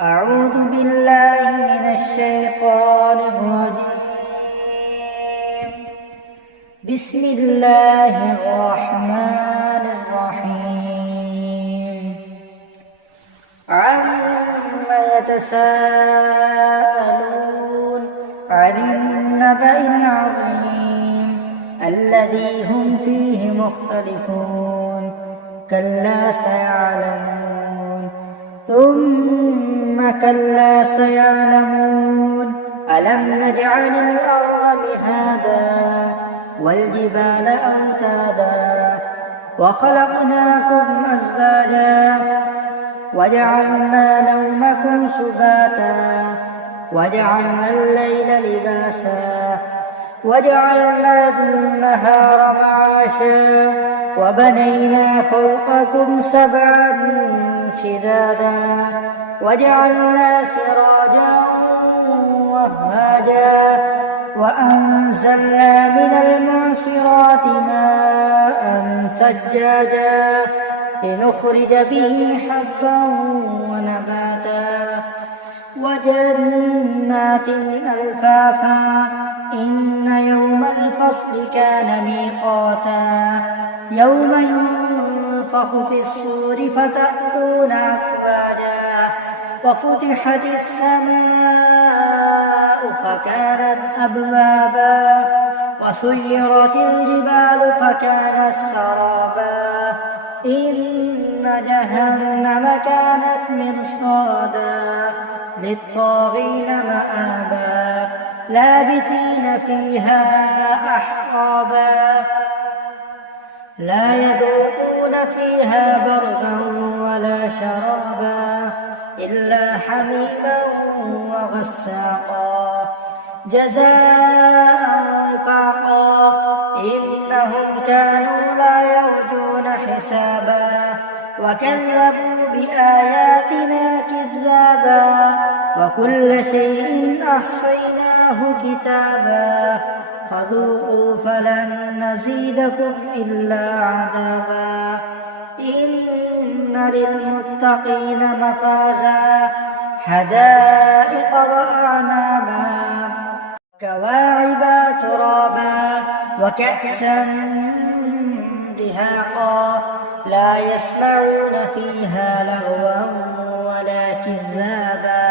أعوذ بالله من الشيطان الرجيم. بسم الله الرحمن الرحيم. عما يتساءلون عن النبأ العظيم الذي هم فيه مختلفون كلا سيعلمون ثم كلا سيعلمون ألم نجعل الأرض مهادا والجبال أوتادا وخلقناكم أزواجا وجعلنا نومكم سباتا وجعلنا الليل لباسا وجعلنا النهار معاشا وبنينا فوقكم سبعا شدادا وجعلنا سراجا وهاجا وأنزلنا من المعصرات ماء ثجاجا لنخرج به حبا ونباتا وجنات ألفافا إن يوم الفصل كان ميقاتا يوم ينفخ في الصور فتأتون أفواجا وفتحت السماء فكانت أبوابا وسيرت الجبال فكانت سرابا إن جهنم كانت مرصادا للطاغين مآبا لابثين فيها أحقابا لا يذوقون فيها بردا ولا شرابا إلا حميما وغساقا جزاء وفاقا إنهم كانوا لا يرجون حسابا وكذبوا بآياتنا كذابا وكل شيء أحصيناه كتابا فذوقوا فلن نزيدكم إلا عذابا إن للمتقين مفازا حدائق وأعنابا كواعب ترابا وكأسا دهاقا لا يسمعون فيها لغوا ولا كذابا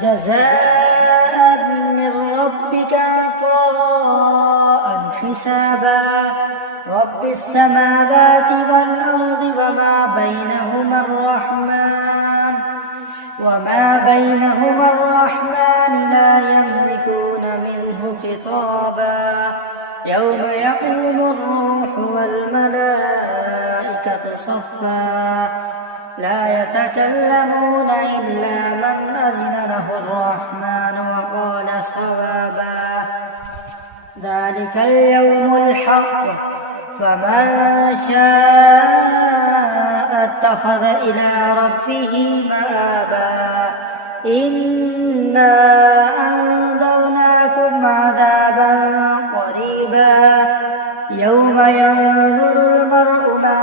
جزاء من ربك عطاء حسابا رب السماوات والأرض وما بينهما الرحمن لا يملكون منه خطابا يوم يقوم الروح والملائكة صفا لا يتكلمون إلا من أذن له الرحمن وقال صوابا ذلك اليوم الحق فمن شاء اتخذ إلى ربه مآبا إنا أنذرناكم عذابا قريبا يوم ينظر المرء ما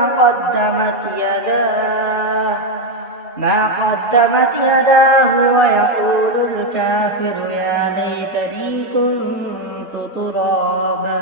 قدمت يداه ويقول الكافر يا ليتني كنت ترابا.